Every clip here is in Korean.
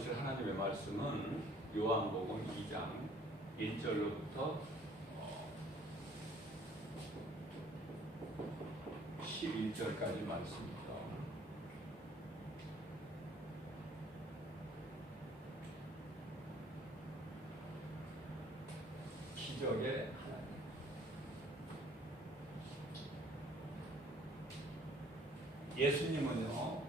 주실 하나님의 말씀은 요한복음 2장 1절로부터 11절까지 말씀입니다. 기적의 하나님. 예수님은요,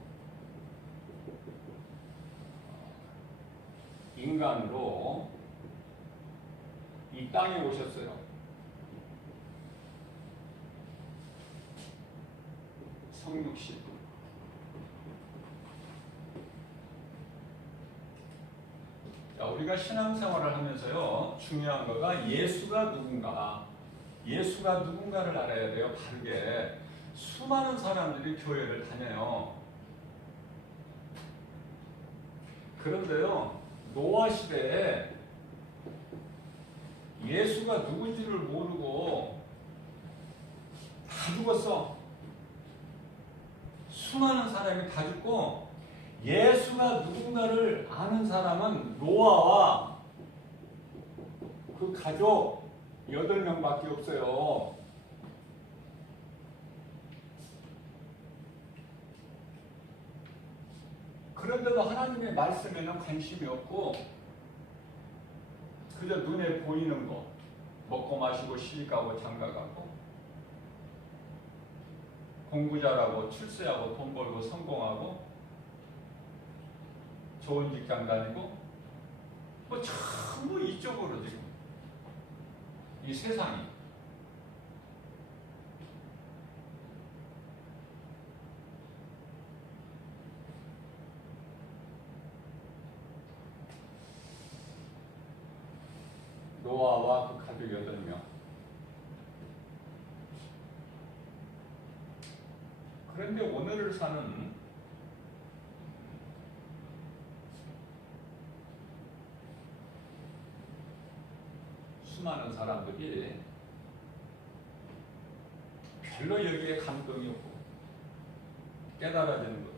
인간으로 이 땅에 오셨어요. 성육신. 자, 우리가 신앙생활을 하면서요, 중요한 거가 예수가 누군가, 예수가 누군가를 알아야 돼요. 바르게. 수많은 사람들이 교회를 다녀요. 그런데요, 노아 시대에 예수가 누군지를 모르고 다 죽었어. 수많은 사람이 다 죽고 예수가 누군가를 아는 사람은 노아와 그 가족 8명밖에 없어요. 그런데도 하나님의 말씀에는 관심이 없고 그저 눈에 보이는 거, 먹고 마시고 시집가고 장가가고 공부 잘하고 출세하고 돈 벌고 성공하고 좋은 직장 다니고 뭐 전부 이쪽으로 지금 이 세상이. 노아와 그 가족 8명. 그런데 오늘을 사는 수많은 사람들이 별로 여기에 감동이 없고 깨달아지는 것도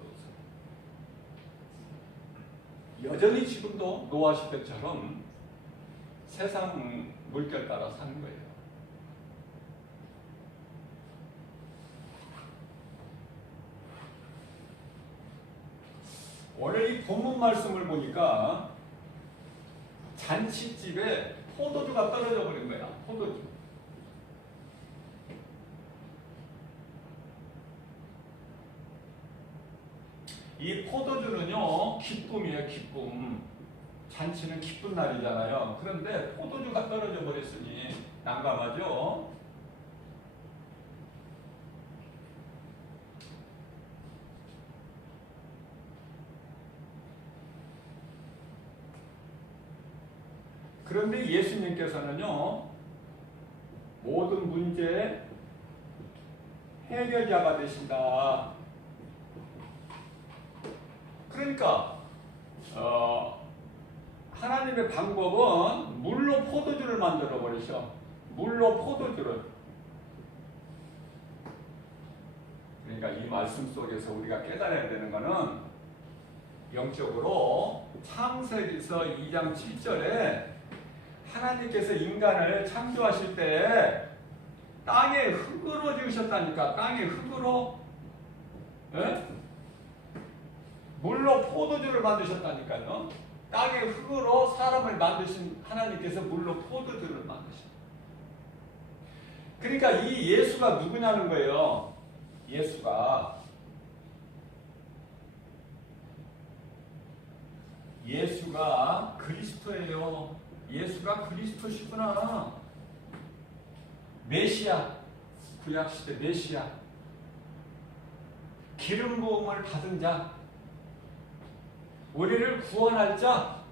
없어요. 여전히 지금도 노아 시대처럼 세상 물결 따라 사는 거예요. 오늘 이 본문 말씀을 보니까 잔치집에 포도주가 떨어져 버린 거야. 포도주. 이 포도주는요, 기쁨이에요, 기쁨. 잔치는 기쁜 날이잖아요. 그런데 포도주가 떨어져 버렸으니 난감하죠. 그런데 예수님께서는요, 모든 문제의 해결자가 되신다. 그러니까 하나님의 방법은 물로 포도주를 만들어 버리셔. 물로 포도주를. 그러니까 이 말씀 속에서 우리가 깨달아야 되는 것은 영적으로 창세기서 2장 7절에 하나님께서 인간을 창조하실 때 땅에 흙으로 지으셨다니까. 땅에 흙으로. 에? 물로 포도주를 만드셨다니까요. 땅의 흙으로 사람을 만드신 하나님께서 물로 포도주를 만드신. 그러니까 이 예수가 누구냐는 거예요. 예수가 그리스도예요. 예수가 그리스도시구나. 메시아. 구약시대 메시아. 기름 부음을 받은 자. 우리를 구원할 자.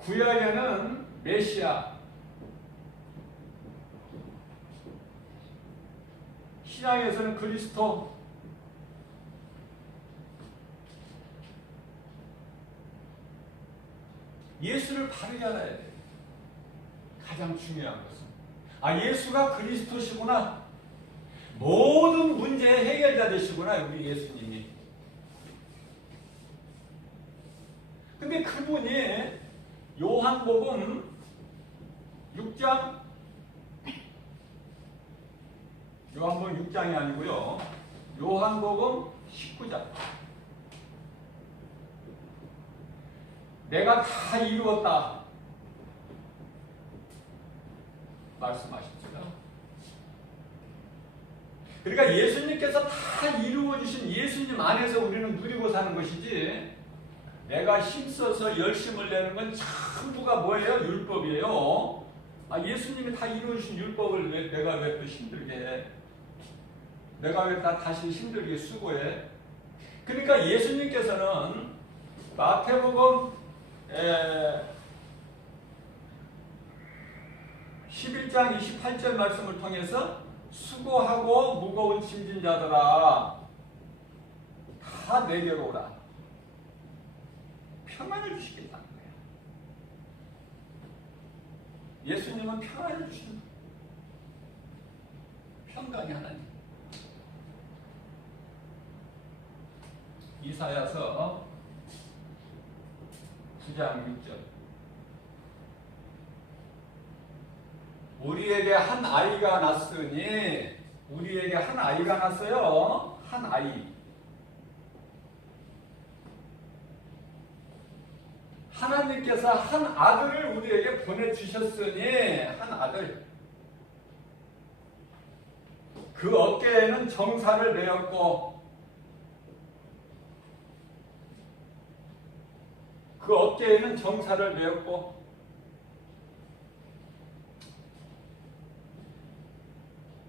구약에는 메시아, 신약에서는 그리스도. 예수를 바르게 알아야 돼. 가장 중요한 것은 예수가 그리스도시구나. 모든 문제의 해결자 되시구나, 우리 예수님이. 근데 그분이 요한복음 6장, 요한복음 6장이 아니고요, 요한복음 19장. 내가 다 이루었다 말씀하셨어요. 그러니까 예수님께서 다 이루어주신 예수님 안에서 우리는 누리고 사는 것이지, 내가 힘써서 열심을 내는 건 전부가 뭐예요? 율법이에요. 예수님이 다 이루어주신 율법을 내가 왜 또 힘들게 해? 내가 왜 다시 힘들게 수고해? 그러니까 예수님께서는 마태복음 11장 28절 말씀을 통해서 수고하고 무거운 짐진 자들아 다 내게로 오라. 평안을 주시겠다는 거예요. 예수님은 평안을 주신다. 평강의 하나님. 이사야서 9장 6절. 우리에게 한 아이가 났으니, 우리에게 한 아이가 났어요. 한 아이. 하나님께서 한 아들을 우리에게 보내주셨으니, 한 아들. 그 어깨에는 정사를 메었고, 그 어깨에는 정사를 메었고,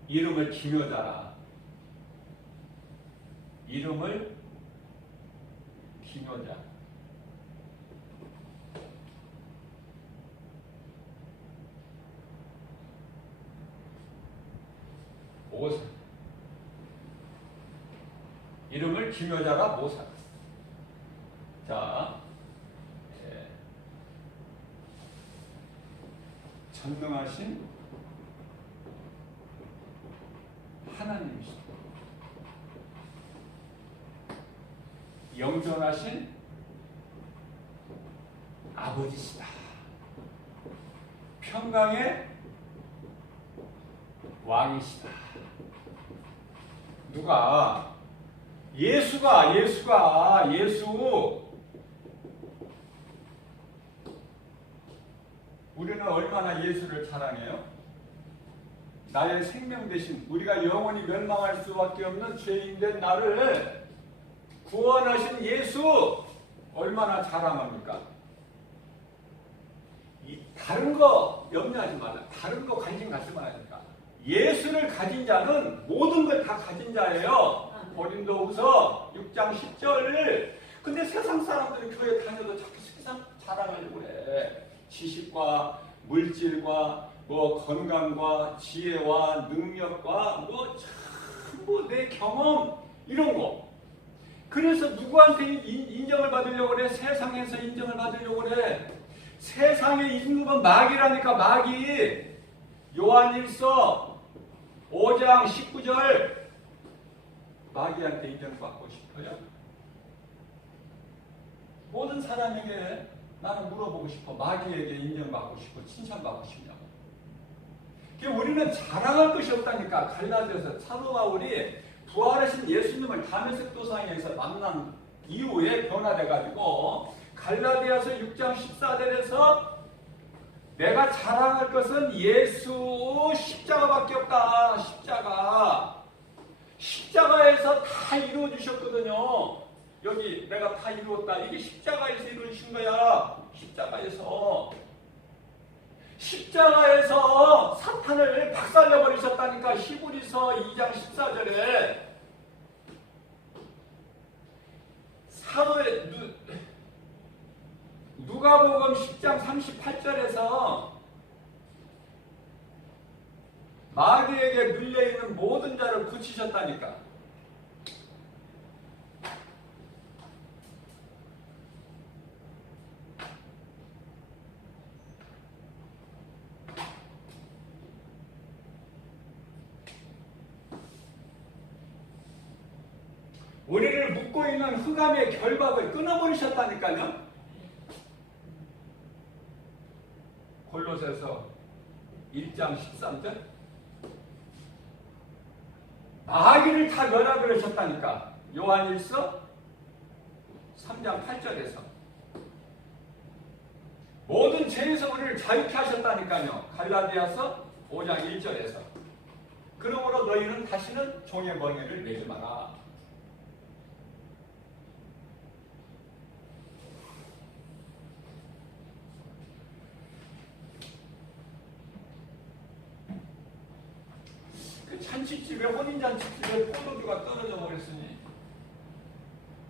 이름을 기묘자라. 이름을 기묘자. 모사. 이름을 기묘자라 모사. 자, 전능하신 하나님이시다. 영존하신 아버지시다. 평강의 왕이시다. 누가? 예수. 우리는 얼마나 예수를 사랑해요? 나의 생명 대신, 우리가 영원히 멸망할 수밖에 없는 죄인된 나를 구원하신 예수 얼마나 자랑합니까? 다른 거 염려하지 말라. 다른 거 관심 갖지 말라니까. 예수를 가진 자는 모든 걸 다 가진 자예요. 고린도후서 6장 10절. 근데 세상 사람들은 교회 다녀도 자꾸 세상 자랑하려고 그래. 지식과 물질과 건강과 지혜와 능력과 전부 내 경험 이런 거. 그래서 누구한테 인정을 받으려고 그래? 세상에서 인정을 받으려고 그래. 세상의 임금은 마귀라니까, 마귀. 요한일서 5장 19절. 마귀한테 인정받고 싶어요? 모든 사람에게 나는 물어보고 싶어. 마귀에게 인정받고 싶고 칭찬받고 싶냐고. 우리는 자랑할 것이 없다니까. 갈라디아서 사도 바울이 부활하신 예수님을 다메섹 도상에서 만난 이후에 변화돼가지고 갈라디아서 6장 14절에서 내가 자랑할 것은 예수 십자가밖에 없다. 십자가에서 다 이루어주셨거든요. 여기 내가 다 이루었다. 이게 십자가에서 이루어진 거야. 십자가에서 사탄을 박살내버리셨다니까. 히브리서 2장 14절에 누가복음 10장 38절에서 마귀에게 눌려있는 모든 자를 고치셨다니까. 우리를 묶고 있는 흑암의 결박을 끊어버리셨다니까요. 골로새서 1장 13절. 마귀를 다 멸하 그러셨다니까. 요한일서 3장 8절에서. 모든 죄에서 우리를 자유케 하셨다니까요. 갈라디아서 5장 1절에서. 그러므로 너희는 다시는 종의 멍에를 매지 마라. 그 잔치집에, 혼인잔치집에 포도주가 떨어져 버렸으니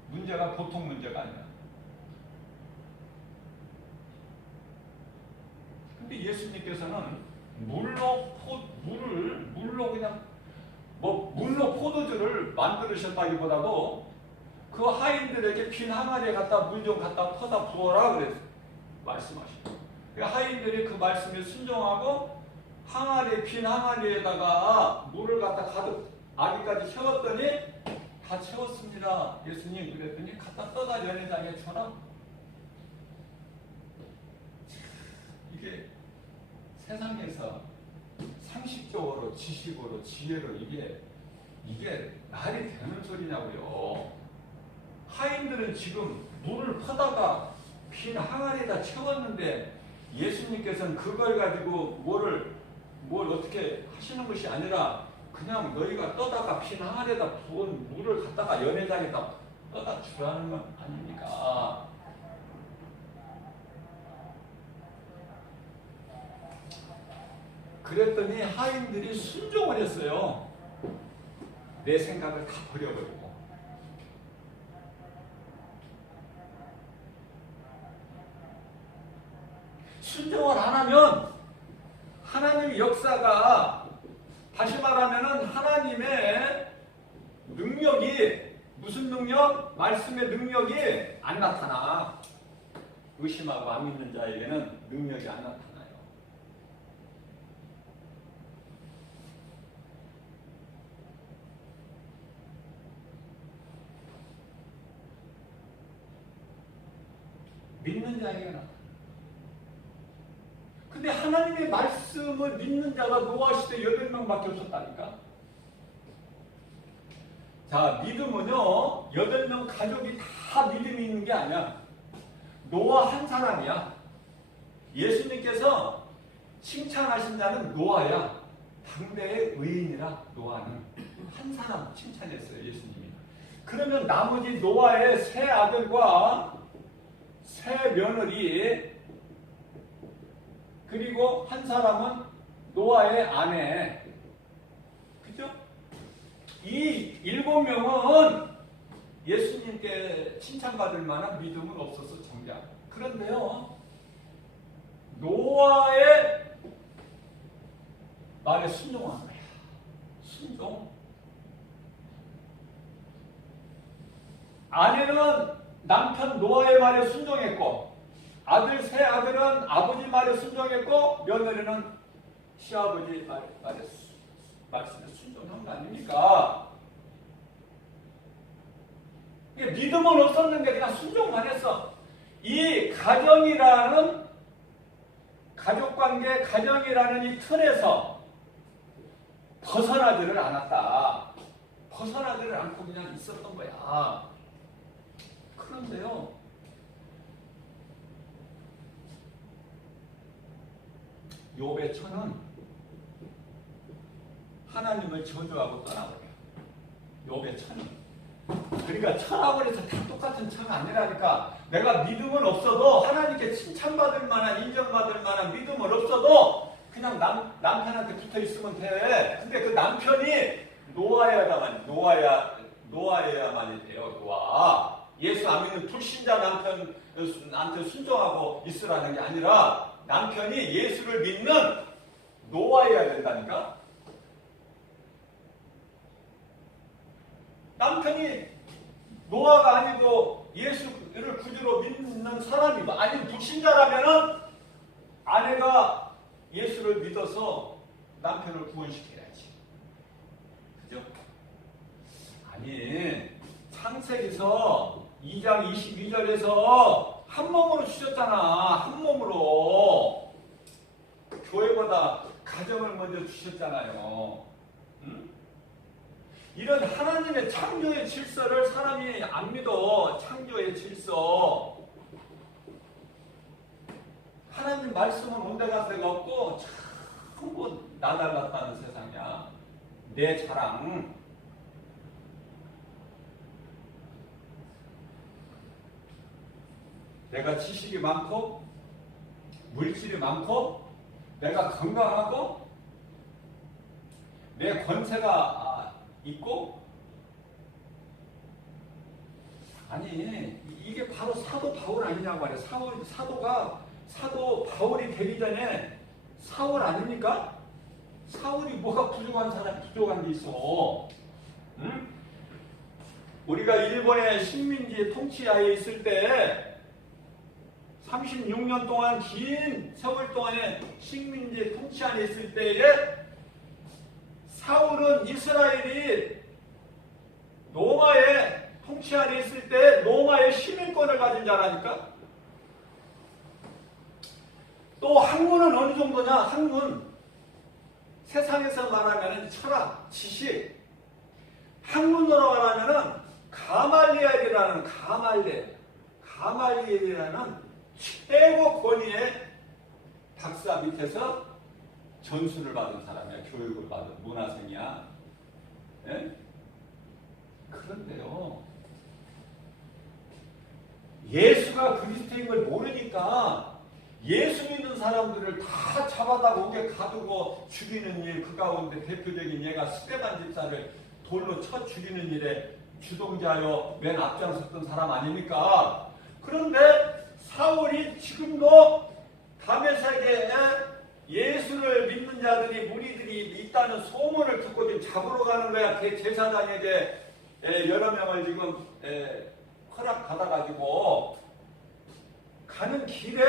문제가 보통 문제가 아니야. 근데 예수님께서는 물로 그냥 물로 포도주를 만들으셨다기보다도 그 하인들에게 빈 항아리에 갖다 물 좀 갖다 퍼다 부어라 그랬어요. 말씀하시고. 그 하인들이 그 말씀에 순종하고 빈 항아리에다가 물을 갖다 가득 아기까지 채웠더니 다 채웠습니다. 예수님 그랬더니 갖다 떠다 연회장에 쳐라. 이게 세상에서 상식적으로 지식으로 지혜로 이게 말이 되는 소리냐고요. 하인들은 지금 물을 퍼다가 빈 항아리에다 채웠는데 예수님께서는 그걸 가지고 뭘 어떻게 하시는 것이 아니라 그냥 너희가 떠다가 빈 항아리에다 부은 물을 갖다가 연회장에다 떠다 주라는 건 아닙니까? 그랬더니 하인들이 순종을 했어요. 내 생각을 다 버려버리고. 순종을 안 하면 하나님의 역사가, 다시 말하면 하나님의 능력이, 무슨 능력? 말씀의 능력이 안 나타나. 의심하고 안 믿는 자에게는 능력이 안 나타나요. 믿는 자에게 나타나. 근데 하나님의 말씀을 믿는 자가 노아 시대 8명밖에 없었다니까. 자, 믿음은요 8명 가족이 다 믿음이 있는 게 아니야. 노아 한 사람이야. 예수님께서 칭찬하신 자는 노아야. 당대의 의인이라. 노아는 한 사람 칭찬했어요, 예수님이. 그러면 나머지 노아의 세 아들과 세 며느리, 그리고 한 사람은 노아의 아내. 그죠? 이 7명은 예수님께 칭찬받을 만한 믿음은 없어서 정작. 그런데요, 노아의 말에 순종한 거야. 순종. 아내는 남편 노아의 말에 순종했고, 세 아들은 아버지 말에 순종했고, 며느리는 시아버지 말씀에 순종한 거 아닙니까? 믿음은 없었는데 그냥 순종만 했어. 이 가정이라는, 가족관계, 가정이라는 이 틀에서 벗어나지를 않았다. 벗어나지를 않고 그냥 있었던 거야. 그런데요, 욥의 처는 하나님을 저주하고 떠나버려요. 욥의 처는. 그러니까 처라고 해서 다 똑같은 처가 아니라니까. 내가 믿음은 없어도, 하나님께 칭찬받을 만한, 인정받을 만한 믿음은 없어도 그냥 남편한테 붙어 있으면 돼. 근데 그 남편이 노아야만 돼요. 노아. 예수 안 믿는 불신자 남편한테 순종하고 있으라는 게 아니라 남편이 예수를 믿는 노아여야 된다니까. 남편이 노아가 아니고 예수를 구주로 믿는 사람이 아닌 불신자라면은 아내가 예수를 믿어서 남편을 구원시켜야지. 그죠? 아니, 창세기서 2장 22절에서 한 몸으로 주셨잖아. 한 몸으로. 교회보다 가정을 먼저 주셨잖아요. 응? 이런 하나님의 창조의 질서를 사람이 안 믿어. 창조의 질서. 하나님 말씀은 온데간 데가 없고 전부 나달랐다는 세상이야. 내 자랑. 내가 지식이 많고 물질이 많고 내가 건강하고 내 권세가 있고, 아니 이게 바로 사도 바울 아니냐고 말이야. 사도 바울이 되기 전에 사울 아닙니까? 사울이 뭐가 부족한 게 있어? 응? 우리가 일본의 식민지 통치하에 있을 때 36년 동안 긴 세월 동안에 식민지 통치 안에 있을 때에 사울은 이스라엘이 로마의 통치 안에 있을 때 로마의 시민권을 가진 자라니까. 또 학문은 어느 정도냐? 학문. 세상에서 말하면 철학, 지식. 학문으로 말하면 가말리엘이라는 최고 권위의 박사 밑에서 전수를 받은 사람이야. 교육을 받은 문화생이야. 예? 그런데요, 예수가 그리스도인 걸 모르니까 예수 믿는 사람들을 다 잡아다 목에 가두고 죽이는 일, 그 가운데 대표적인 얘가 스데반 집사를 돌로 쳐 죽이는 일에 주동자여 맨 앞장섰던 사람 아닙니까? 그런데 사울이 지금도 다메섹에 예수를 믿는 자들이, 무리들이 있다는 소문을 듣고 지금 잡으러 가는 거야. 제사장에게 여러 명을 지금 허락받아가지고 가는 길에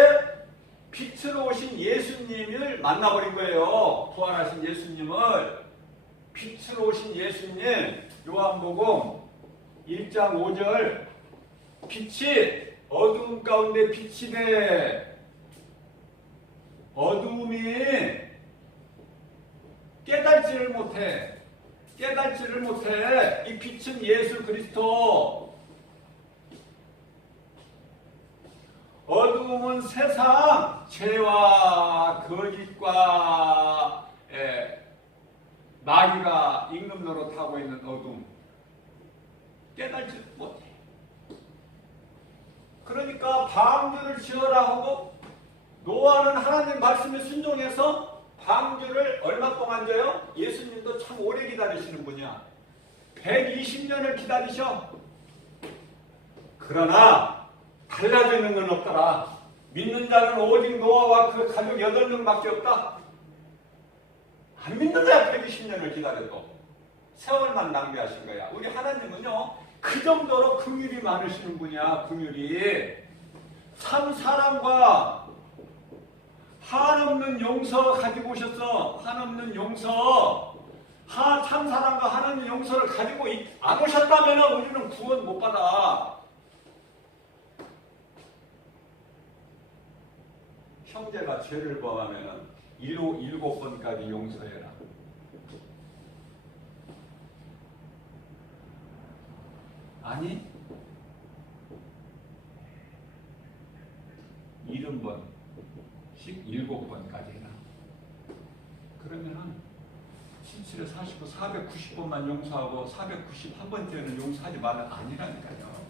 빛으로 오신 예수님을 만나버린 거예요. 부활하신 예수님을. 빛으로 오신 예수님, 요한복음 1장 5절, 빛이 어두움 가운데 빛이 돼. 어두움이 깨달지를 못해. 이 빛은 예수 그리스도. 어두움은 세상, 죄와 거짓과 마귀가 임금 노릇하고 있는 어둠. 깨달지 못해. 그러니까 방주를 지어라 하고 노아는 하나님 말씀에 순종해서 방주를 얼마 동안 져요? 예수님도 참 오래 기다리시는 분이야. 120년을 기다리셔. 그러나 달라지는 건 없더라. 믿는 자는 오직 노아와 그 가족 8명밖에 없다. 안 믿는 자 120년을 기다려도 세월만 낭비하신 거야. 우리 하나님은요, 그 정도로 긍휼이 많으시는 분이야. 긍휼이. 참 사랑과 한없는 용서 가지고 오셨어. 한없는 용서. 참 사랑과 한없는 용서를 가지고 안 오셨다면 우리는 구원 못 받아. 형제가 죄를 범하면 7번까지 용서해라. 아니 70번씩 7번까지 해라. 그러면은 7, 7에 49, 490번만 용서하고 491번째는 용서하지 말라. 아니라니까요.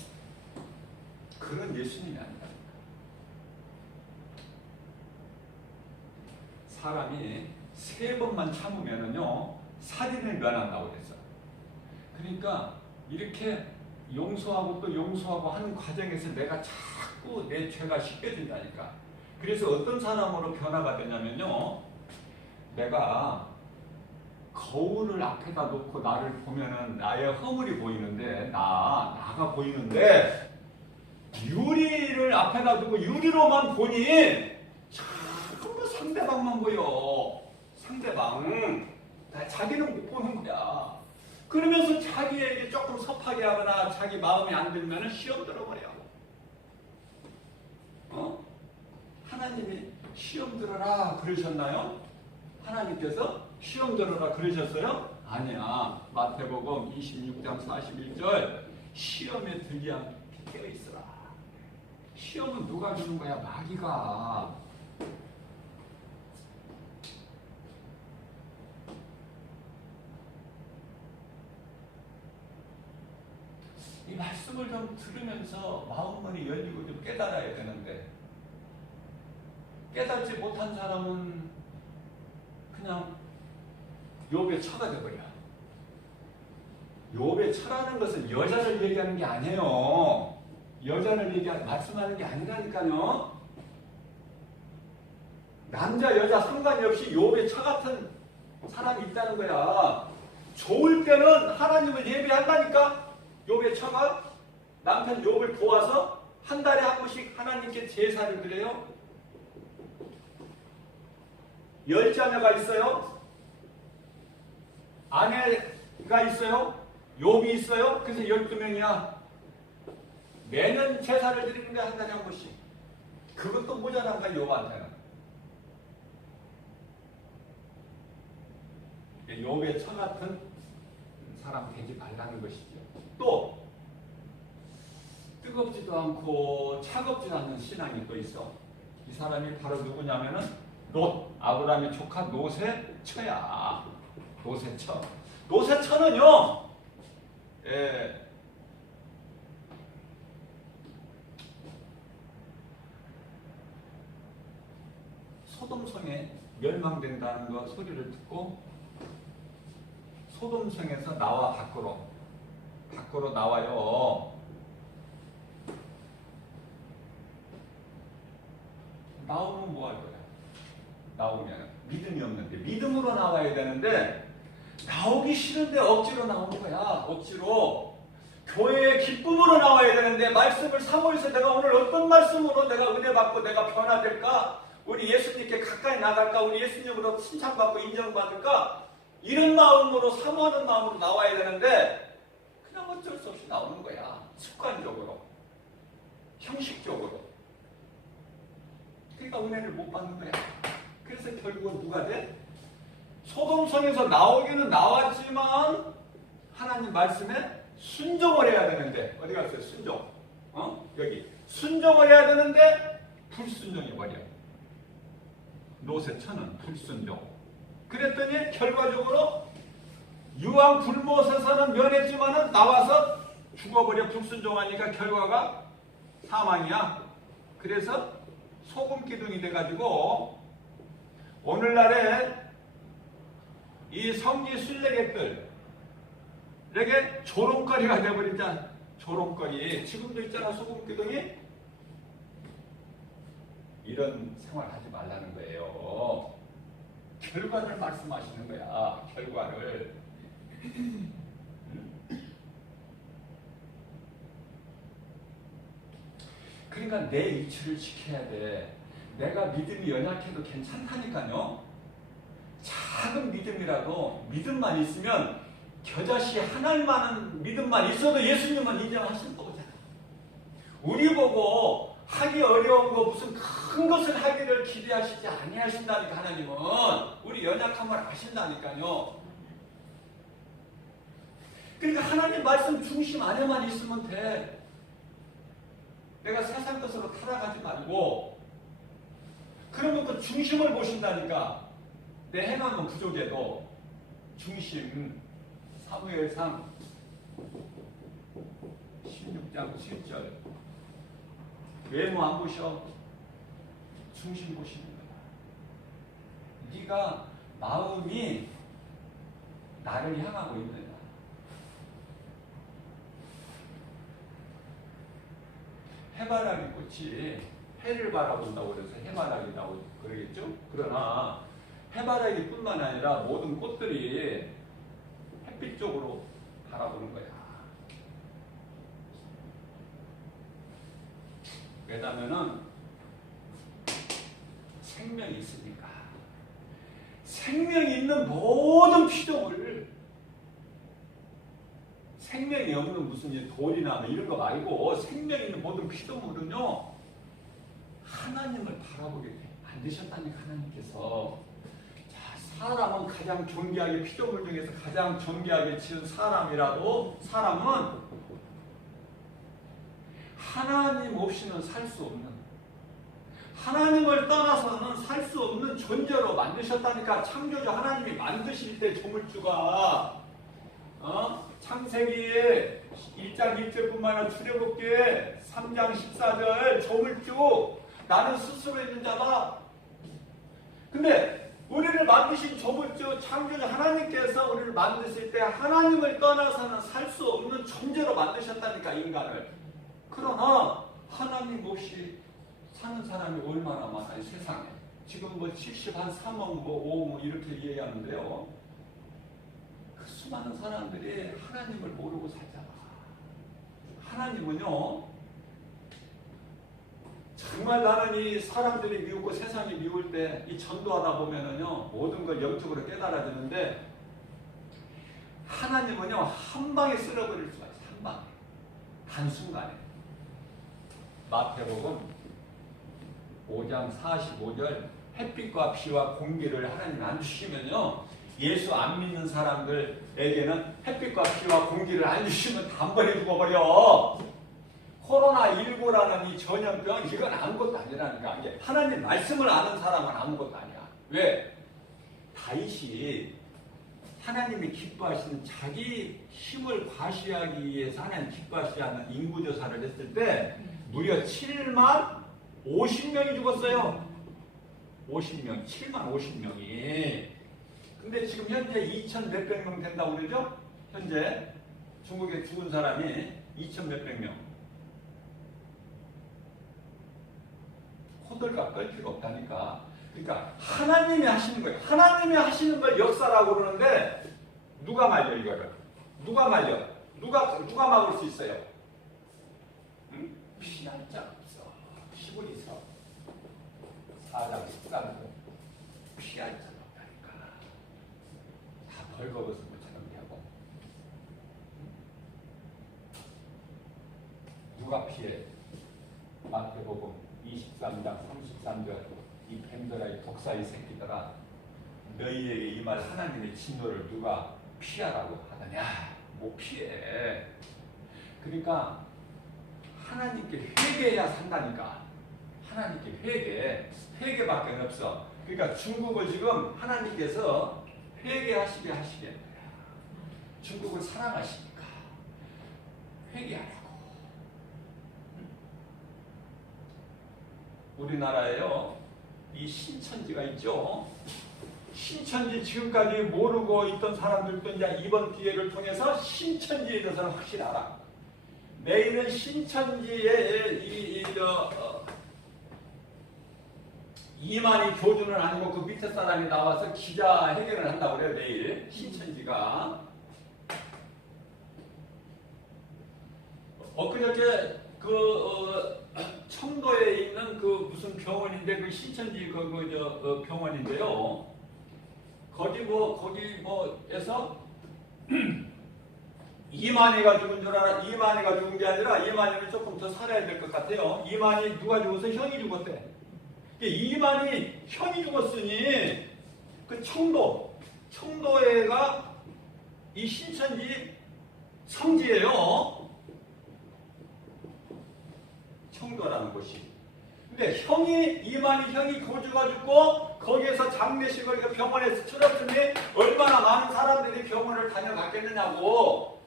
그런 예수님이 아니라. 사람이 3번만 참으면은요, 살인을 면한다고 그랬어. 그러니까 이렇게 용서하고 또 용서하고 하는 과정에서 내가 자꾸 내 죄가 씻겨진다니까. 그래서 어떤 사람으로 변화가 되냐면요, 내가 거울을 앞에다 놓고 나를 보면은 나의 허물이 보이는데, 나가 보이는데, 유리를 앞에다 두고 유리로만 보니 자꾸 상대방만 보여. 상대방. 자기는 못 보는 거야. 그러면서 자기에게 조금 섭하게 하거나 자기 마음에 안 들면 시험 들어버려. 하나님이 시험 들어라 그러셨나요? 하나님께서 시험 들어라 그러셨어요? 아니야. 마태복음 26장 41절 시험에 들지 않게 깨어 있어라. 시험은 누가 주는 거야? 마귀가. 이 말씀을 좀 들으면서 마음문이 열리고 좀 깨달아야 되는데 깨닫지 못한 사람은 그냥 욥의 처가 되어버려. 욥의 처라는 것은 여자를 얘기하는 게 아니에요. 여자를 말씀하는 게 아니라니까요. 남자 여자 상관이 없이 욥의 처 같은 사람이 있다는 거야. 좋을 때는 하나님을 예배한다니까. 욥의 처가 남편 욥을 도와서 한 달에 한 번씩 하나님께 제사를 드려요. 10자녀가 있어요. 아내가 있어요. 욥이 있어요. 그래서 12명이야. 매년 제사를 드리는 게 한 달에 한 번씩. 그것도 모자란 거야, 욥한테는. 욥의 처 같은 사람 되지 말라는 것이죠. 또 뜨겁지도 않고 차갑지도 않는 신앙이 또 있어. 이 사람이 바로 누구냐면은 롯, 아브라함의 조카 롯의 처야. 롯의 처. 롯의 처는요, 소돔성에 멸망된다는 거 소리를 듣고 소돔성에서 나와 밖으로 나와요. 나오면 뭐 할 거야? 나오면 믿음이 없는데 믿음으로 나와야 되는데 나오기 싫은데 억지로 나오는 거야. 억지로. 교회의 기쁨으로 나와야 되는데 말씀을 사모해서 내가 오늘 어떤 말씀으로 내가 은혜 받고 내가 변화될까? 우리 예수님께 가까이 나갈까? 우리 예수님으로 칭찬받고 인정받을까? 이런 마음으로 사모하는 마음으로 나와야 되는데 그냥 어쩔 수 없이 나오는 거야. 습관적으로. 형식적으로. 그러니까 은혜를 못 받는 거야. 그래서 결국은 누가 돼? 소돔성에서 나오기는 나왔지만 하나님 말씀에 순종을 해야 되는데 어디 갔어요? 순종. 여기 순종을 해야 되는데 불순종해 버려. 롯의 처는 불순종. 그랬더니 결과적으로 유황 불못에서는 면했지만은 나와서 죽어버려. 불순종하니까 결과가 사망이야. 그래서 소금 기둥이 돼가지고 오늘날에 이 성지 순례객들에게 조롱거리가 돼버리자. 조롱거리. 지금도 있잖아, 소금 기둥이. 이런 생활 하지 말라는 거예요. 결과를 말씀하시는 거야. 결과를. 그러니까 내 위치를 지켜야 돼. 내가 믿음이 연약해도 괜찮다니까요. 작은 믿음이라도 믿음만 있으면 겨자씨 하나만한 믿음만 있어도 예수님은 인정하실 거잖아. 우리 보고 하기 어려운 거 무슨 큰 것을 하기를 기대하시지 아니하신다니까. 하나님은 우리 연약함을 아신다니까요. 그러니까 하나님 말씀 중심 안에만 있으면 돼. 내가 세상 것으로 타락하지 말고. 그러면 그 중심을 보신다니까. 내 행함은 부족해도 중심. 사무엘상 16장 7절. 외모 안 보셔. 중심 보시는 거야. 네가 마음이 나를 향하고 있느냐. 해바라기 꽃이 해를 바라본다고 그래서 해바라기라고 그러겠죠? 그러나 해바라기뿐만 아니라 모든 꽃들이 햇빛 쪽으로 바라보는 거야. 왜냐면은 생명이 있으니까. 생명이 있는 모든 피조물, 생명이 없는 무슨 이제 돌이나 뭐 이런 거 말고 생명 있는 모든 피조물은요 하나님을 바라보게 만드셨다니까 하나님께서. 자, 사람은 가장 존귀하게 피조물 중에서 가장 존귀하게 지은 사람이라도 사람은 하나님 없이는 살 수 없는, 하나님을 떠나서는 살 수 없는 존재로 만드셨다니까. 창조주 하나님이 만드실 때 조물주가 창세기에 1장 1절뿐만 아니라 출애굽기에 3장 14절 조물주 나는 스스로 있는 자다. 근데 우리를 만드신 조물주 창조주 하나님께서 우리를 만드실 때 하나님을 떠나서는 살 수 없는 존재로 만드셨다니까 인간을. 그러나 하나님 없이 사는 사람이 얼마나 많아요 세상에. 지금 뭐 73억 뭐 5억 이렇게 이해하는데요. 그 수많은 사람들이 하나님을 모르고 살잖아. 하나님은요 정말 나는 이 사람들이 미우고 세상이 미울 때 이 전도하다 보면은요 모든 걸 영적으로 깨달아지는데 하나님은요 한 방에 쓸어버릴 수가 있어요. 한 방에, 한순간에. 마태복음 5장 45절 햇빛과 비와 공기를 하나님 안 주시면요 예수 안 믿는 사람들에게는 햇빛과 비와 공기를 안 주시면 단번에 죽어버려. 코로나19라는 이 전염병 이건 아무것도 아니라니까. 이게 하나님 말씀을 아는 사람은 아무것도 아니야. 왜? 다윗이 하나님이 기뻐하시는 자기 힘을 과시하기 위해서 하나님 기뻐하시지 않는 인구조사를 했을 때 무려 7만 50명이 죽었어요. 50명, 7만 50명이. 근데 지금 현재 2천 몇백 명 된다고 그러죠? 현재 중국에 죽은 사람이 2천 몇백 명. 호들갑 떨 필요 없다니까. 그러니까 하나님이 하시는 거예요. 하나님이 하시는 걸 역사라고 그러는데 누가 말려 이거를? 누가 말려? 누가 막을 수 있어요? 응? 피할 자 없어. 피곤이 있어. 4장 13절 피할 자 없다니까. 다 벌거벗은 것처럼 하고. 누가 피해? 마태복음 23장 33절 이 뱀들아 독사의 새끼들아 너희에게 이 말 하나님의 진노를 누가 피하라고 하느냐. 못 피해. 그러니까 하나님께 회개해야 산다니까. 하나님께 회개밖에 없어. 그러니까 중국을 지금 하나님께서 회개하시게 하시게 거야. 중국을 사랑하시니까 회개하라고. 우리나라에요 이 신천지가 있죠. 신천지 지금까지 모르고 있던 사람들도 이제 이번 기회를 통해서 신천지에 대해서는 확실히 알아. 내일은 신천지의 이만희 교주는 아니고 그 밑에 사람이 나와서 기자회견을 한다고 그래요. 내일 신천지가. 엊그저께 청도에 있는 그 무슨 병원인데 그 신천지 병원인데요. 거기에서 이만희가 죽은 줄 알아. 이만희가 죽은 게 아니라 이만희는 조금 더 살아야 될 것 같아요. 이만희 누가 죽었어? 형이 죽었대. 이만희 형이 죽었으니 그 청도에가 이 신천지 성지예요. 청도라는 곳이. 근데 이만희 형이 거주가 죽고 거기에서 장례식을 병원에서 치렀으니 얼마나 많은 사람들이 병원을 다녀갔겠느냐고.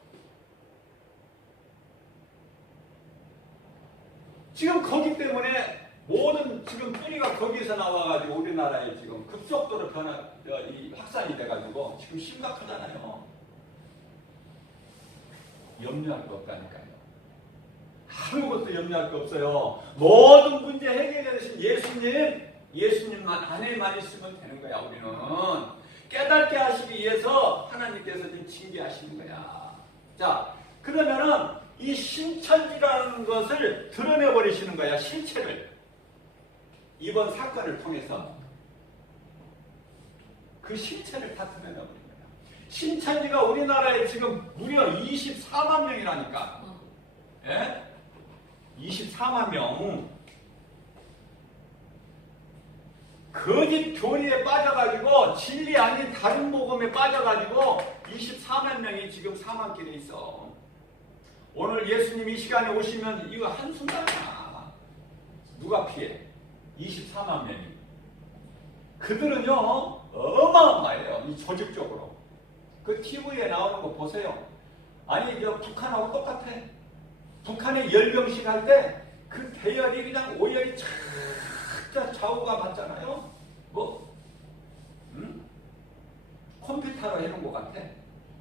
지금 거기 때문에 모든 지금 뿌리가 거기에서 나와가지고 우리나라에 지금 급속도로 확산이 돼가지고 지금 심각하잖아요. 염려할 거 없다니까요. 아무것도 염려할 거 없어요. 모든 문제 해결해 주신 예수님만 안에만 있으면 되는 거야. 우리는 깨닫게 하시기 위해서 하나님께서 지금 징계하시는 거야. 자, 그러면은 이 신천지라는 것을 드러내버리시는 거야. 실체를. 이번 사건을 통해서 그 실체를 다 드러내버린 거야. 신천지가 우리나라에 지금 무려 24만 명이라니까. 예? 24만 명. 거짓 교리에 빠져가지고 진리 아닌 다른 복음에 빠져가지고 24만 명이 지금 사망길에 있어. 오늘 예수님 이 시간에 오시면 이거 한순간이야. 누가 피해? 24만 명이. 그들은요 어마어마해요. 이 조직적으로. 그 TV에 나오는 거 보세요. 아니 저 북한하고 똑같아. 북한에 열병식 할 때 그 대열이 그냥 오열이 착 좌우가 맞잖아요. 뭐 컴퓨터로 해놓은 것 같아.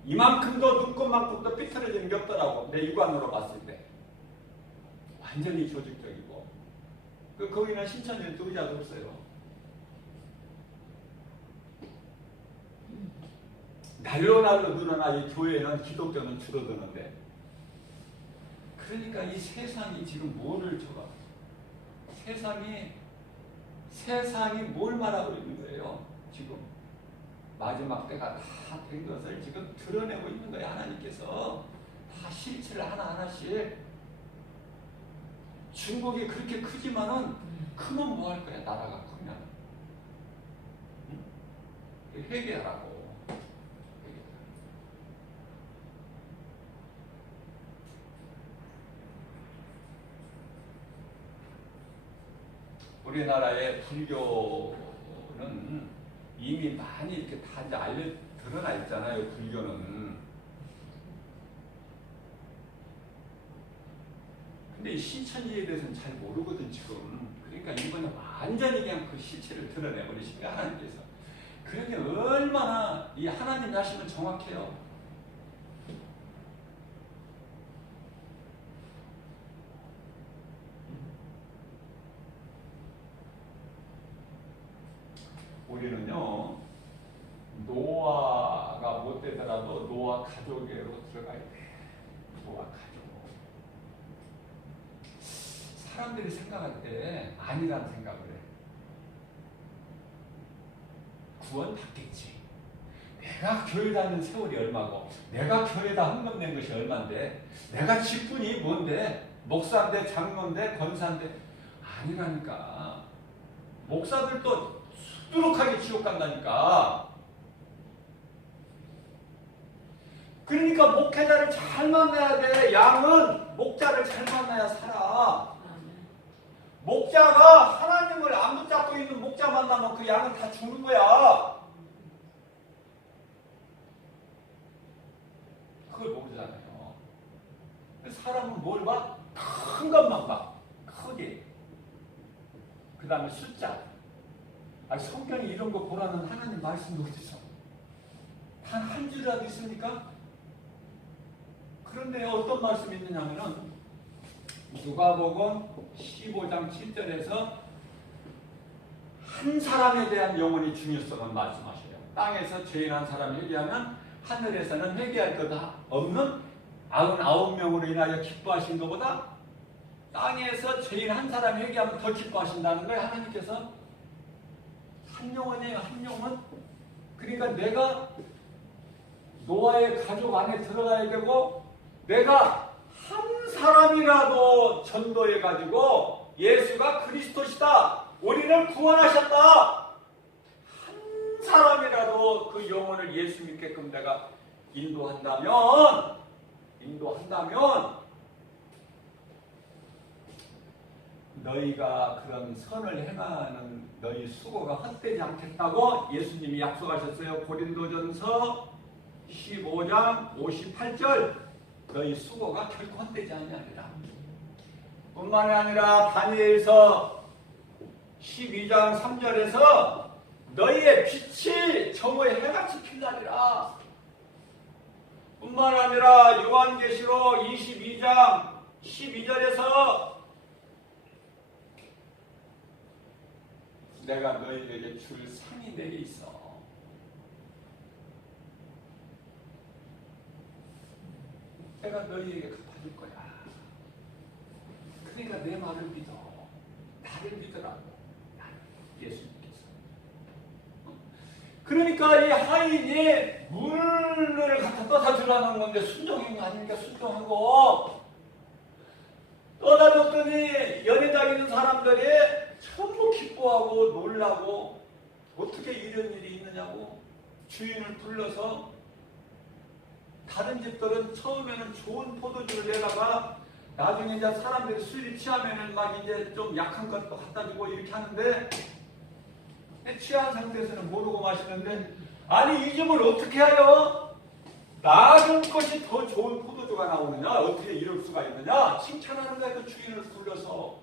이만큼도 눈곱만큼도 삐뚤어지는 게 없더라고. 내 육안으로 봤을 때. 완전히 조직적이고. 거기는 신천지는 의자도 없어요. 날로 늘어나 이 교회는 기독교는 줄어드는데. 그러니까 이 세상이 지금 뭐를 줘가? 세상이 뭘 말하고 있는 거예요? 지금 마지막 때가 다 된 것을 지금 드러내고 있는 거예요. 하나님께서 다 실체를 하나하나씩. 중국이 그렇게 크지만은 크면 뭐 할 거야? 나라가 크면 회개하라고. 우리나라의 불교는 이미 많이 이렇게 다 이제 드러나 있잖아요. 불교는. 근데 이 신천지에 대해서는 잘 모르거든 지금. 그러니까 이번에 완전히 그냥 그 실체를 드러내버리신 거야 하나님께서. 그러니 얼마나 이 하나님 하시면 정확해요. 우리는요 노아가 못 되더라도 노아 가족으로 들어가야 돼. 노아 가족. 사람들이 생각할 때 아니라는 생각을 해. 구원 받겠지. 내가 교회 다니는 세월이 얼마고, 내가 교회에다 헌금 낸 것이 얼만데, 내가 직분이 뭔데, 목사인데, 장로인데, 권사인데, 아니라니까. 목사들도 수두룩하게 지옥 간다니까. 그러니까 목회자를 잘 만나야 돼. 양은 목자를 잘 만나야 살아. 목자가 하나님을 안 붙잡고 있는 목자 만나면 그 양은 다 죽는 거야. 그걸 모르잖아요. 사람은 뭘 봐? 큰 것만 봐. 크게. 그 다음에 숫자. 성경이 이런 거 보라는 하나님 말씀도 어디서? 단 한 줄이라도 있습니까? 그런데 어떤 말씀이 있느냐면은 누가복음 15장 7절에서 한 사람에 대한 영혼의 중요성을 말씀하셔요. 땅에서 죄인한 사람이 회개하면 하늘에서는 회개할 것 없는 99명으로 인하여 기뻐하신 것보다 땅에서 죄인 한 사람이 회개하면 더 기뻐하신다는 거예요. 하나님께서. 한 영혼이에요. 한 영혼. 그러니까 내가 노아의 가족 안에 들어가야 되고, 내가 한 사람이라도 전도해가지고 예수가 그리스도시다, 우리를 구원하셨다, 한 사람이라도 그 영혼을 예수 믿게끔 내가 인도한다면 너희가 그런 선을 행하는 너희 수고가 헛되지 않겠다고 예수님이 약속하셨어요. 고린도전서 15장 58절. 너희 수고가 결코 헛되지 아니하리라. 뿐만이 아니라 다니엘서 12장 3절에서 너희의 빛이 정오의 해같이 빛나리라. 뿐만 아니라 요한계시록 22장 12절에서 내가 너희에게 줄 상이 내게 있어. 내가 너희에게 갚아줄 거야. 그러니까 내 말을 믿어. 나를 믿으라고. 예수님께서. 그러니까 이 하인이 물을 갖다 떠다 주라는 건데 순종인 거 아닙니까? 순종한 거. 떠다 줬더니 연회장 있는 사람들이 전부 기뻐하고 놀라고 어떻게 이런 일이 있느냐고 주인을 불러서 다른 집들은 처음에는 좋은 포도주를 내다가 나중에 이제 사람들이 술이 취하면은 막 이제 좀 약한 것도 갖다 주고 이렇게 하는데 취한 상태에서는 모르고 마시는데 아니 이 집을 어떻게 하여 낮은 것이 더 좋은 포도주가 나오느냐 어떻게 이럴 수가 있느냐 칭찬하는 거야 그 주인을 불러서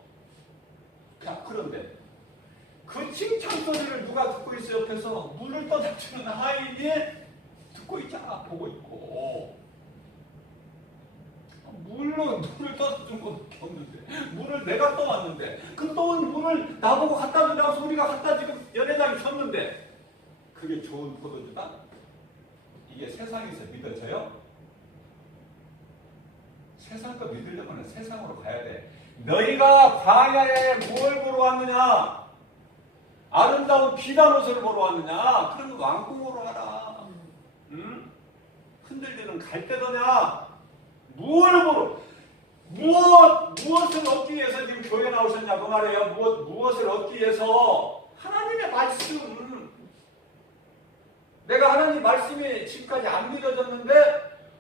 자 그런데 그 칭찬 소리를 누가 듣고 있어 옆에서 물을 떠다 주는 하인이 듣고 있잖아 보고 있고 물론 물을 떠다 준 것밖에 없는데 물을 내가 떠왔는데 그 떠온 물을 나보고 갖다 준다고 우리가 갖다 지금 연회장이 쳤는데 그게 좋은 포도주다? 이게 세상에서 믿어져요? 세상 거 믿으려면 세상으로 가야 돼. 너희가 광야에 뭘 보러 왔느냐? 아름다운 비단 옷을 보러 왔느냐? 그러면 왕궁으로 가라. 응? 흔들리는 갈대더냐? 뭘 보러? 무엇을 얻기 위해서 지금 교회 나오셨냐고 말이에요. 무엇을 얻기 위해서? 하나님의 말씀. 내가 하나님 말씀이 지금까지 안 믿어졌는데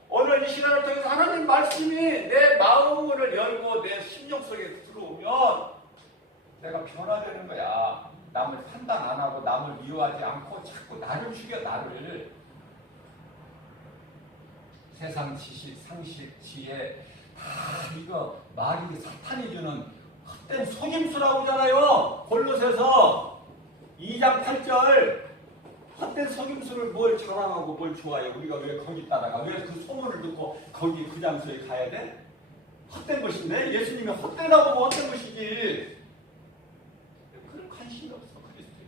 오늘 이 시간을 통해서 하나님 말씀이 내 마음을 열고 내 심령 속에 들어오면 내가 변화되는 거야. 남을 판단 안 하고 남을 미워하지 않고 자꾸 나를 죽여 나를. 세상 지식, 상식, 지혜 다 이거 말이 사탄이 주는 헛된 속임수라고 하잖아요. 골로새서 2장 8절 헛된 속임수를 뭘 자랑하고 뭘 좋아해. 우리가 왜 거기 따라가? 왜 그 소문을 듣고 거기 그 장소에 가야 돼? 헛된 것인데 예수님이 헛되다고 뭐 헛된 것이지. 그런 관심이 없어. 그리스도에.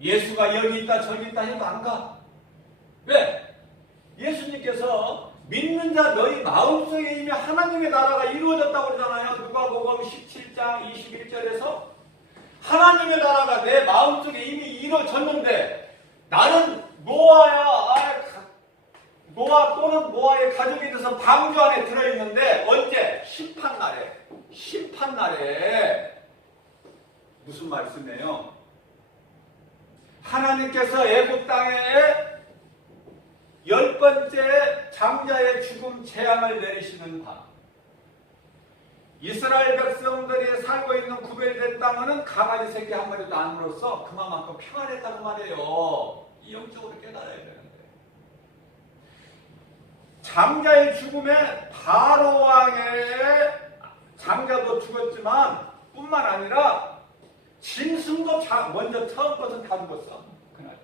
예수가 여기 있다 저기 있다 해도 안 가. 왜? 예수님께서 믿는 자 너희 마음속에 이미 하나님의 나라가 이루어졌다고 그러잖아요. 누가복음 17장 21절에서 하나님의 나라가 내 마음속에 이미 이루어졌는데 나는 노아 또는 노아의 가족에 대해서 방주 안에 들어있는데 언제? 심판날에 무슨 말씀이에요? 하나님께서 애국 땅에 10번째 장자의 죽음 재앙을 내리시는 밤 이스라엘 백성들이 살고 있는 구별된 땅은 강아지 새끼 한 마리도 안 물었어. 그만큼 평안했다는 말이에요. 이 영적으로 깨달아야 되는데 장자의 죽음에 바로 왕의 장자도 죽었지만 뿐만 아니라 짐승도 먼저 처음 것은 다 죽었어. 그날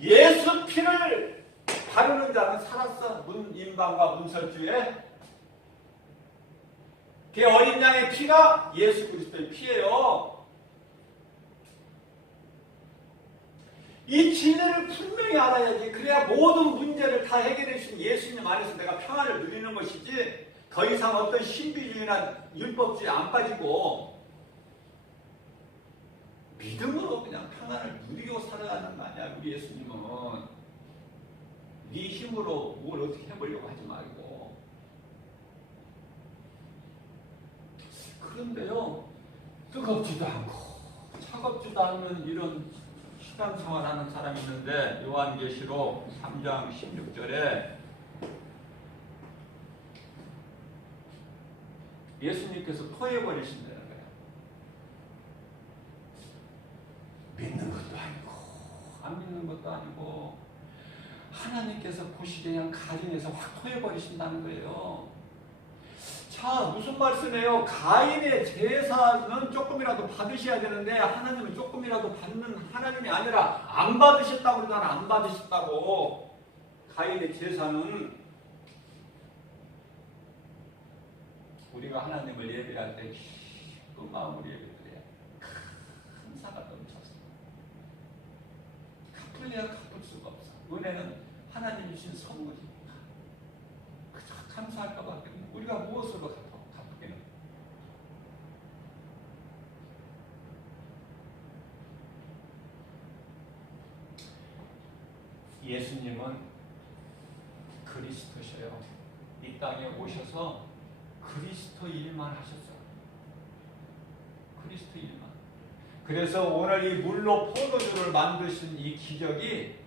예수 피를 바르는 자는 살았어. 문인방과 문설주에 그 어린 양의 피가 예수 그리스도의 피예요. 이 진리를 분명히 알아야지. 그래야 모든 문제를 다 해결해 주신 예수님 안에서 내가 평안을 누리는 것이지 더 이상 어떤 신비주의나 율법주의 안 빠지고 믿음으로 그냥 평안을 누리고 살아가는 거 아니야. 우리 예수님은 네 힘으로 뭘 어떻게 해보려고 하지 말고. 그런데요 뜨겁지도 않고 차갑지도 않는 이런 신앙생활하는 사람이 있는데 요한계시록 3장 16절에 예수님께서 토해버리신다는 거예요. 믿는 것도 아니고 안 믿는 것도 아니고 하나님께서 보시기에 그냥 가정에서 확 토해버리신다는 거예요. 자, 무슨 말씀이에요? 가인의 제사는 조금이라도 받으셔야 되는데 하나님은 조금이라도 받는 하나님이 아니라 안 받으셨다고 그러잖아. 안 받으셨다고. 가인의 제사는 우리가 하나님을 예배할 때 기쁜 마음으로 예배드려야 큰 사가 넘쳐서 갚으려야 갚을 수가 없어. 은혜는 하나님이 주신 선물이니까 그저 감사할까 밖에 없는. 우리가 무엇으로 갚기는? 예수님은 그리스도셔요. 이 땅에 오셔서 그리스도 일만 하셨어요. 그리스도 일만. 그래서 오늘 이 물로 포도주를 만드신 이 기적이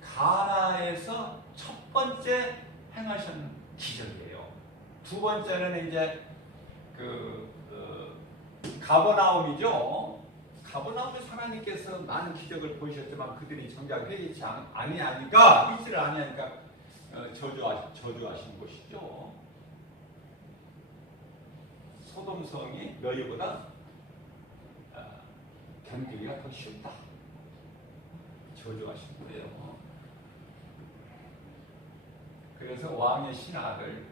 가나에서 첫 번째 행하신 기적이에요. 두 번째는 이제 가버나움이죠. 가버나움에서 하나님께서 많은 기적을 보이셨지만 그들이 정작 회개치 아니하니까 잊지를 아니하니까 저주하신 곳이죠. 소돔성이 너희보다 견디기가 더 쉽다. 저주하신 거예요. 그래서 왕의 신하들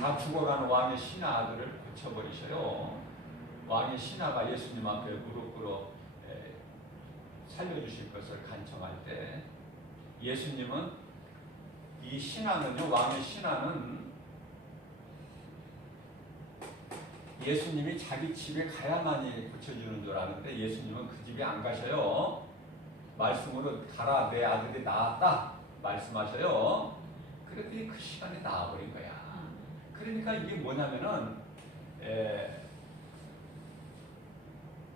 다 죽어가는 왕의 신하 아들을 고쳐버리셔요. 왕의 신하가 예수님 앞에 무릎 꿇어 살려주실 것을 간청할 때 예수님은 이 신하는요, 왕의 신하는 예수님이 자기 집에 가야만이 고쳐주는 줄 아는데 예수님은 그 집에 안 가셔요. 말씀으로 가라, 내 아들이 나았다 말씀하셔요. 그랬더니 그 시간에 나아버린 거야. 그러니까 이게 뭐냐면은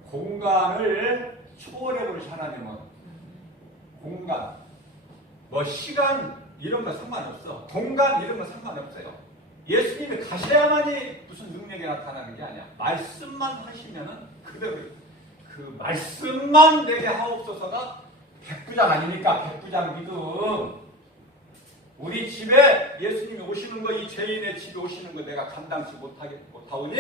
공간을 초월해버리신 하나님은 공간, 뭐 시간 이런 거 상관없어. 공간 이런 거 상관없어요. 예수님이 가셔야만이 무슨 능력이 나타나는 게 아니야. 말씀만 하시면은 그대로 그 말씀만 내게 하옵소서가 백부장 아닙니까? 백부장 믿음. 우리 집에 예수님이 오시는 거, 이 죄인의 집에 오시는 거 내가 감당치 못하오니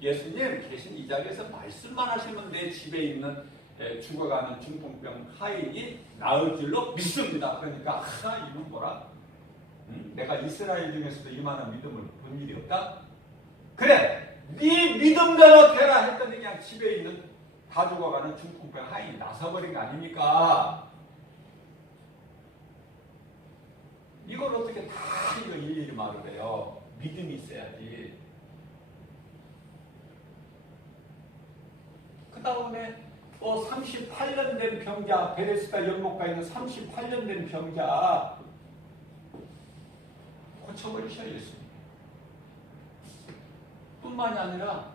예수님 계신 이 자리에서 말씀만 하시면 내 집에 있는 죽어가는 중풍병 하인이 나을 줄로 믿습니다. 그러니까 이건 뭐라? 내가 이스라엘 중에서도 이만한 믿음을 본 일이 없다? 그래! 네 믿음대로 되라 했더니 그냥 집에 있는 다 죽어가는 중풍병 하인이 나서버린 거 아닙니까? 이걸 어떻게 다 이거 일일이 말을 해요? 믿음이 있어야지. 그 다음에 또 38년 된 병자, 베레스다 연못가에 있는 38년 된 병자 고쳐버리셔 예수님. 뿐만이 아니라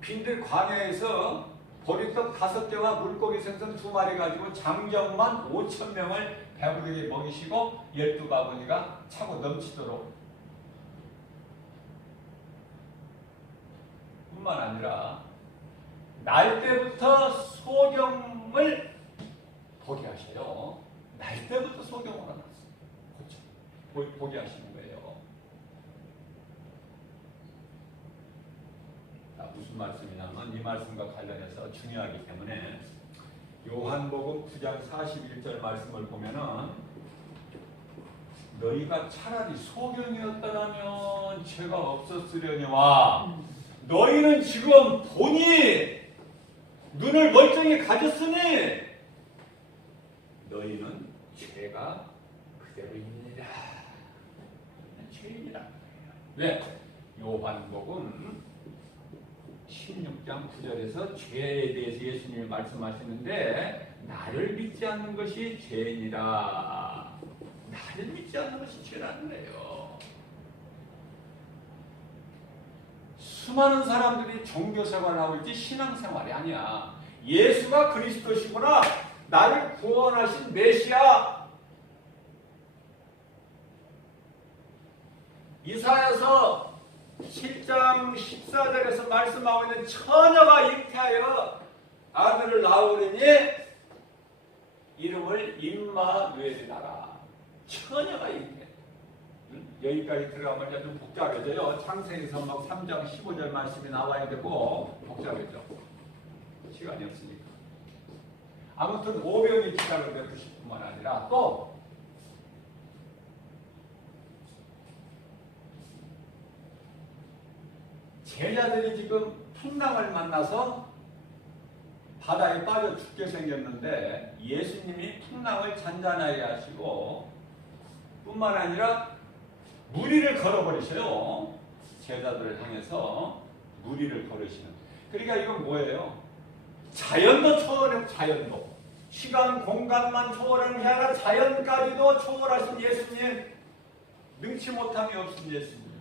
빈들 광야에서 보리떡 5개와 물고기 생선 2마리 가지고 장정만 5,000명을 배부르게 먹이시고 12바구니가 차고 넘치도록 뿐만 아니라 날 때부터 소경을 보게 하셔요. 날 때부터 소경을 보게 하시는 거예요. 무슨 말씀이냐면 이 말씀과 관련해서 중요하기 때문에 요한복음 9장 41절 말씀을 보면은 너희가 차라리 소경이었더라면 죄가 없었으려니와 너희는 지금 보니 눈을 멀쩡히 가졌으니 너희는 죄가 그대로 있느니라. 죄인이라. 왜? 요한복음 16장 9절에서 죄에 대해서 예수님이 말씀하시는데 나를 믿지 않는 것이 죄니라. 나를 믿지 않는 것이 죄라는 거예요. 수많은 사람들이 종교생활을 하고 있지 신앙생활이 아니야. 예수가 그리스도시구나. 나를 구원하신 메시아. 이사야서 7장 14절에서 말씀하고 있는 처녀가 잉태하여 아들을 낳으리니 이름을 임마누엘이라. 처녀가 잉태. 여기까지 들어가면 좀 복잡해져요. 창세기서 막 3장 15절 말씀이 나와야 되고 복잡해져. 시간이 없으니까. 아무튼 오병이 기사를 베푸실 뿐만 아니라 또 제자들이 지금 풍랑을 만나서 바다에 빠져 죽게 생겼는데 예수님이 풍랑을 잔잔하게 하시고 뿐만 아니라 무리를 걸어버리셔요. 제자들을 향해서 무리를 걸으시는. 그러니까 이건 뭐예요? 자연도 초월해, 자연도. 시간, 공간만 초월하는 게 아니라 자연까지도 초월하신 예수님. 능치 못함이 없은 예수님.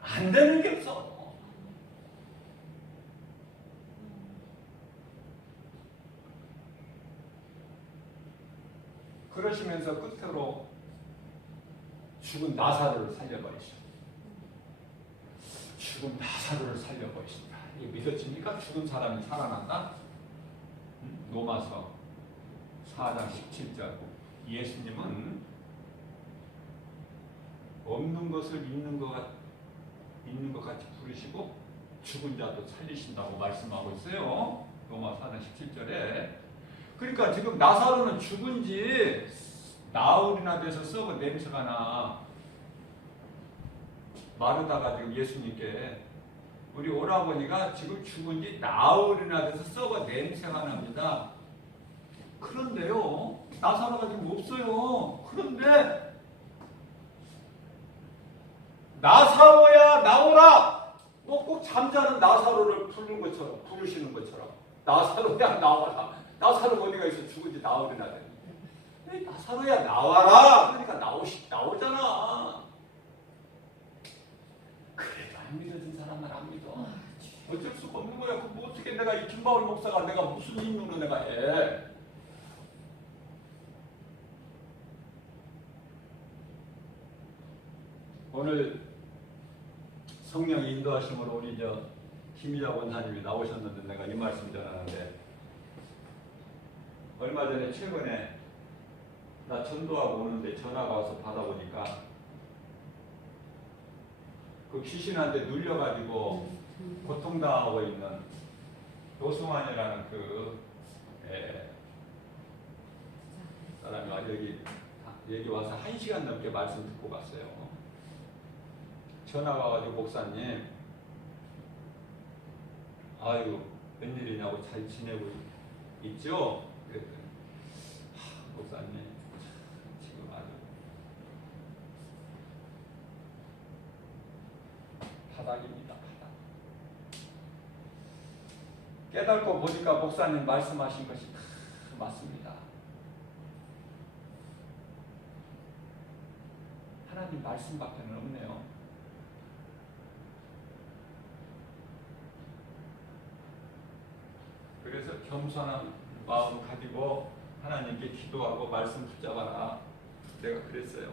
안 되는 게 없어. 그러시면서 끝으로 죽은 나사로를 살려버리셔. 죽은 나사로를 살려버리신다. 이거 믿어집니까? 죽은 사람이 살아난다? 로마서 4장 17절. 예수님은 없는 것을 있는 것 같이 부르시고 죽은 자도 살리신다고 말씀하고 있어요. 로마 4장 17절에. 그러니까 지금 나사로는 죽은 지 나흘이나 돼서 썩어 냄새가 나. 마르다가 지금 예수님께 우리 오라버니가 지금 죽은 지 나흘이나 돼서 썩어 냄새가 납니다. 그런데요, 나사로가 지금 없어요. 그런데 나사로야 나오라. 뭐 꼭 잠자는 나사로를 부르시는 것처럼 나사로야 나와라. 나사로 어디가 있어? 죽은 지 나흘이나 됐는데 나사로야 나와라. 그러니까 나오잖아. 그래도 안 믿어진 사람은 안 믿어. 어쩔 수가 없는 거야. 그 뭐 어떻게 내가 이 김바울 목사가 내가 무슨 힘으로 내가 해? 오늘 성령 인도하심으로 우리 김희자 원사님이 나오셨는데 내가 이 말씀 전하는데, 얼마 전에 최근에 나 전도하고 오는데 전화가 와서 받아보니까 그 귀신한테 눌려가지고 고통당하고 있는 노승환이라는 사람이 여기 와서 1시간 넘게 말씀 듣고 갔어요. 전화가 와가지고 목사님, 아유 웬일이냐고 잘 지내고 있죠? 그랬더니 목사님 지금 아주 바닥입니다. 바닥. 깨닫고 보니까 목사님 말씀하신 것이 다 맞습니다. 하나님 말씀밖에는 없네요. 그래서 겸손한 마음 가지고 하나님께 기도하고 말씀 붙잡아라. 내가 그랬어요.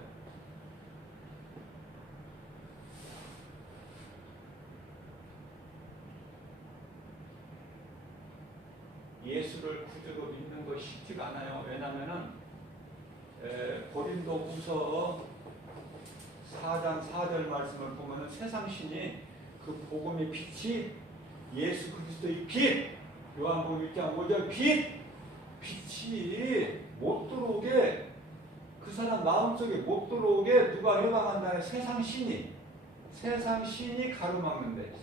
예수를 구주로 믿는 것이 쉽지가 않아요. 왜냐하면 고린도후서 4장 4절 말씀을 보면 세상 신이 그 복음의 빛이 예수 그리스도의 빛, 요한복음 1장 5절 빛이 못 들어오게, 그 사람 마음속에 못 들어오게 누가 해방한다는 세상 신이 가로막는데.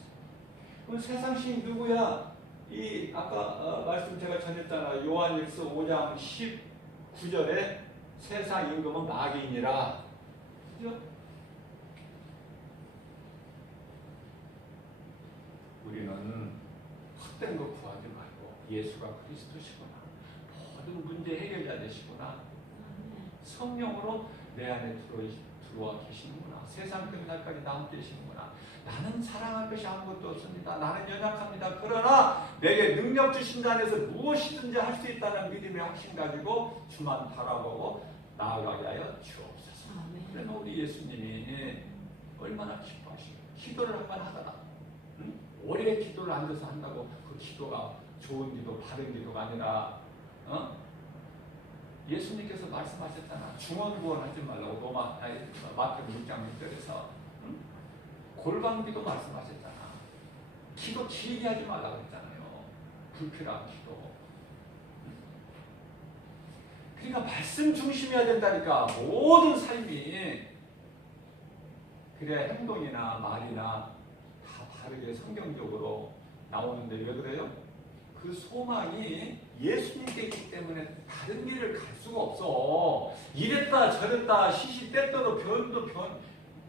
그럼 세상 신이 누구야? 이 아까 말씀 제가 전했잖아요. 요한일서 5장 19절에 세상 임금은 마귀이니라. 그죠? 우리는 헛된 거 구하지 말고 예수가 그리스도시구나, 모든 문제 해결자 되시구나, 성령으로 내 안에 들어와 계시는구나, 세상 끝날까지 나 함께 계시는구나, 나는 사랑할 것이 아무것도 없습니다, 나는 연약합니다, 그러나 내게 능력 주신 자 안에서 무엇이든지 할 수 있다는 믿음의 확신 가지고 주만 바라보고 나아가게 하여 주옵소서. 그러나 우리 예수님이 얼마나 기뻐하시고 기도를 한 번 하다가 오래 기도를 앉아서 한다고 그 기도가 좋은 기도, 바른 기도가 아니라 예수님께서 말씀하셨잖아. 중언부언하지 말라고. 마태복음 6장 6절에서 골방기도 말씀하셨잖아. 기도 길게 하지 말라고 했잖아요. 불필요한 기도. 그러니까 말씀 중심이어야 된다니까. 모든 삶이. 그래야 행동이나 말이나 다 바르게 성경적으로 나오는데 왜 그래요? 그 소망이 예수님께 있기 때문에 다른 길을 갈 수가 없어. 이랬다 저랬다 시시때때로 변도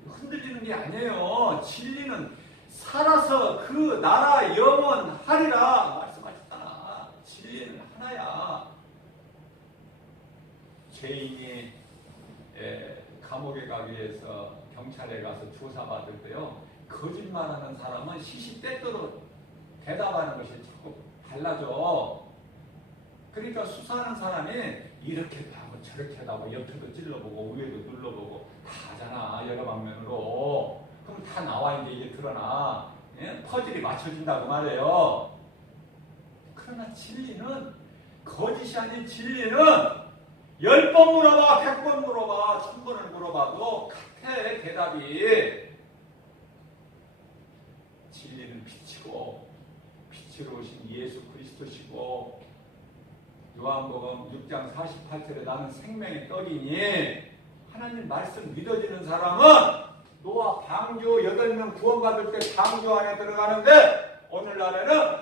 흔들리는 게 아니에요. 진리는 살아서 그 나라 영원하리라 말씀하셨잖아. 진리는 하나야. 죄인이 감옥에 가기 위해서 경찰에 가서 조사받을 때요, 거짓말하는 사람은 시시때때로 대답하는 것이 자꾸 달라져. 그러니까 수사하는 사람이 이렇게도 하고 저렇게도 하고 옆에도 찔러보고 위에도 눌러보고 다 하잖아, 여러 방면으로. 그럼 다 나와 이제 드러나. 예? 퍼즐이 맞춰진다고 말해요. 그러나 진리는, 거짓이 아닌 진리는 10번 물어봐, 100번 물어봐, 1000번을 물어봐도 같아, 대답이. 진리는 빛이고 빛으로 오신 예수 그리스도시고, 요한복음 6장 48절에 나는 생명의 떡이니, 하나님 말씀 믿어지는 사람은 노아 방주 8명 구원받을 때 방주 안에 들어가는데, 오늘날에는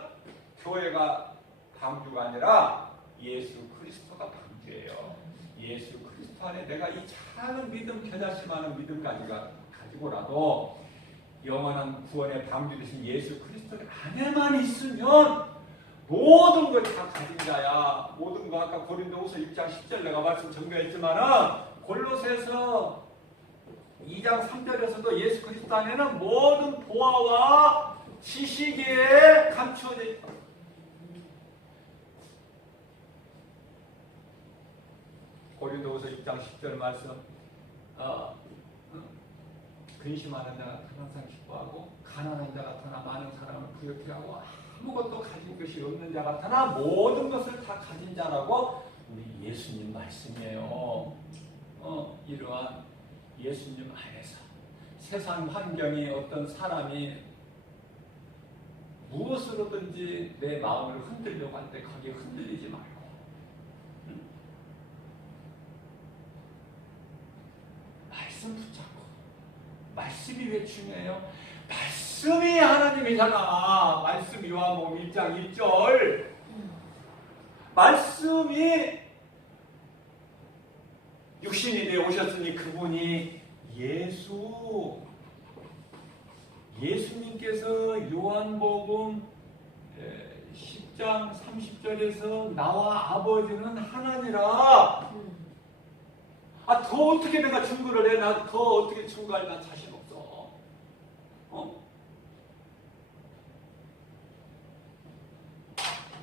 교회가 방주가 아니라 예수 그리스도가 방주예요. 예수 그리스도 안에 내가 이 작은 믿음, 겨자씨만한 믿음까지가 가지고라도 영원한 구원의 방주 되신 예수 그리스도 안에만 있으면 모든 걸 다 가진 자야. 모든 거 아까 고린도후서 6장 10절 내가 말씀 정리했지만은, 골로새서 2장 3절에서도 예수 그리스도 안에는 모든 보화와 지식에 감추어져 있다. 고린도후서 6장 10절 말씀, 근심하는 자 같은 항상 기뻐하고, 가난한 자 같으나 많은 사람을 부욕해 하고, 아무것도 가진 것이 없는 자 같으나 모든 것을 다 가진 자라고 우리 예수님 말씀이에요. 이러한 예수님 안에서 세상 환경이, 어떤 사람이 무엇으로든지 내 마음을 흔들려고 할 때 거기에 흔들리지 말고, 말씀 붙잡고. 말씀이 왜 중요해요? 말씀이 하나님이잖아. 말씀, 요한복음 1장 1절. 말씀이 육신이 되어 오셨으니 그분이 예수님께서 요한복음 10장 30절에서 나와 아버지는 하나니라. 더 어떻게 내가 증거를 해? 나 더 어떻게 증거할 난 자신 없어.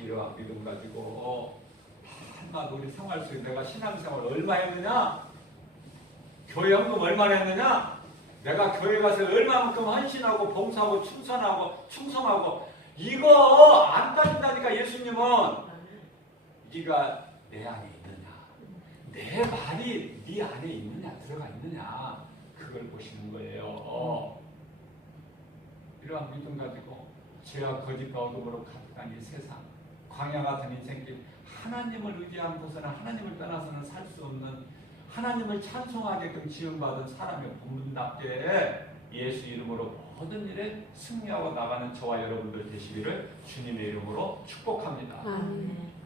이러한 믿음 가지고 한번 우리 생활 속에 내가 신앙생활 얼마 했느냐? 교회 헌금 얼마나 했느냐? 내가 교회 가서 얼마만큼 헌신하고 봉사하고 충성하고 이거 안 따진다니까. 예수님은 네가 내 안에 있느냐, 내 말이 네 안에 있느냐, 들어가 있느냐, 그걸 보시는 거예요. 이러한 믿음 가지고 죄와 거짓과 어둠으로 가득한 이 세상, 광야 같은 인생길, 하나님을 의지한 곳에는, 하나님을 떠나서는 살 수 없는, 하나님을 찬송하게끔 지음받은 사람의 본분답게 예수 이름으로 모든 일에 승리하고 나가는 저와 여러분들 되시기를 주님의 이름으로 축복합니다. 아멘.